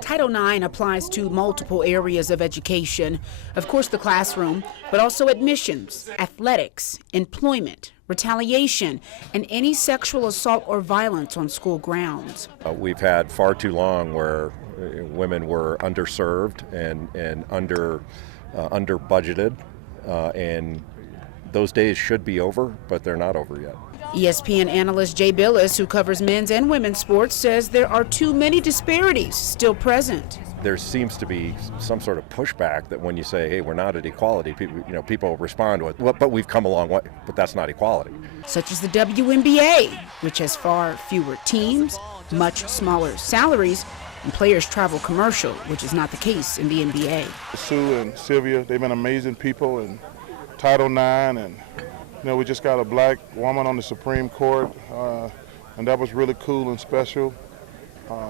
Title IX applies to multiple areas of education. Of course, the classroom, but also admissions, athletics, employment, retaliation, and any sexual assault or violence on school grounds. We've had far too long where women were underserved and under budgeted, and those days should be over, but they're not over yet. ESPN analyst Jay Billis, who covers men's and women's sports, says there are too many disparities still present. There seems to be some sort of pushback that when you say, hey, we're not at equality, people respond with, well, but we've come a long way, but that's not equality. Such as the WNBA, which has far fewer teams, much smaller salaries, and players travel commercial, which is not the case in the NBA. Sue and Sylvia, they've been amazing people in Title IX, and we just got a black woman on the Supreme Court, and that was really cool and special.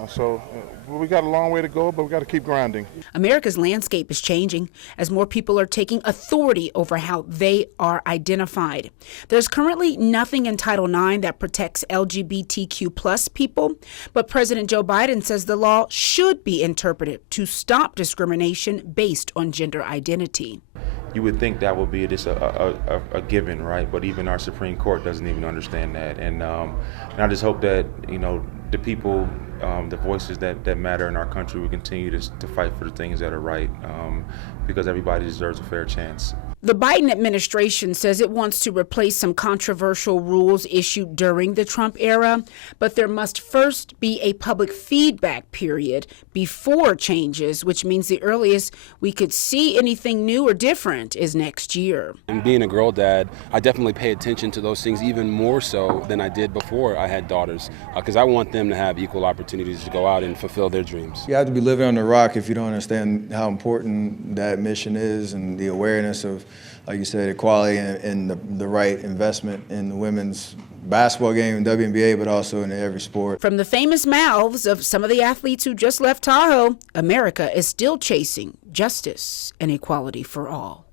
So we got a long way to go, but we got to keep grinding. America's landscape is changing as more people are taking authority over how they are identified. There's currently nothing in Title IX that protects LGBTQ plus people, but President Joe Biden says the law should be interpreted to stop discrimination based on gender identity. You would think that would be just a given, right? But even our Supreme Court doesn't even understand that. And I just hope that, the people, the voices that matter in our country will continue to fight for the things that are right, because everybody deserves a fair chance. The Biden administration says it wants to replace some controversial rules issued during the Trump era, but there must first be a public feedback period before changes, which means the earliest we could see anything new or different is next year. And being a girl dad, I definitely pay attention to those things even more so than I did before I had daughters, because I want them to have equal opportunities to go out and fulfill their dreams. You have to be living on the rock if you don't understand how important that mission is and the awareness of, like you said, equality and the right investment in the women's basketball game and WNBA, but also in every sport. From the famous mouths of some of the athletes who just left Tahoe, America is still chasing justice and equality for all.